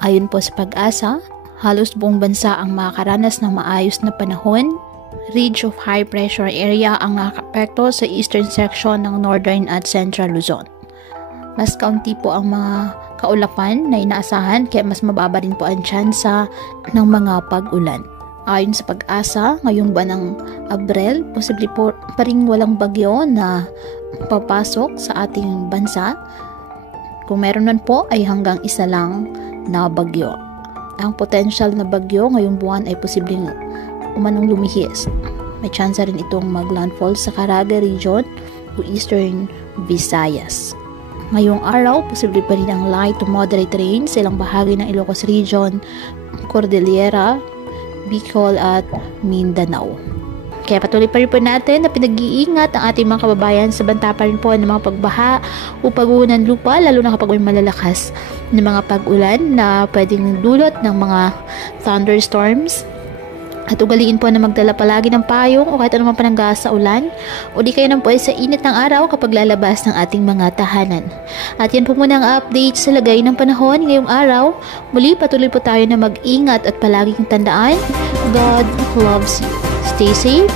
Ayon po sa Pag-asa, halos buong bansa ang makakaranas ng maayos na panahon. Ridge of high pressure area ang nakakapekto sa eastern section ng northern at central Luzon. Mas kaunti po ang mga kaulapan na inaasahan kaya mas mababa rin po ang tsansa ng mga pag-ulan. Ayon sa Pag-asa, ngayong buwan ng Abril, posible po pa rin walang bagyo na papasok sa ating bansa. Kung meron man po ay hanggang isa lang na bagyo. Ang potential na bagyo ngayong buwan ay posibleng umanong lumihis. May tsansa rin itong maglandfall sa Caraga region o eastern Visayas. Ngayong araw, posible pa rin ang light to moderate rain sa ilang bahagi ng Ilocos Region, Cordillera, Bicol at Mindanao. Kaya patuloy pa rin po natin na pinag-iingat ang ating mga kababayan sa banta pa rin po ng mga pagbaha o pagguho ng lupa, lalo na kapag may malalakas na mga pag-ulan na pwedeng dulot ng mga thunderstorms. At ugaliin po na magdala palagi ng payong o kahit anumang panangga sa ulan o di kayo nang po ay sa init ng araw kapag lalabas ng ating mga tahanan. At yan po muna ang update sa lagay ng panahon ngayong araw. Muli patuloy po tayo na mag-ingat at palaging tandaan, God loves you. Stay safe.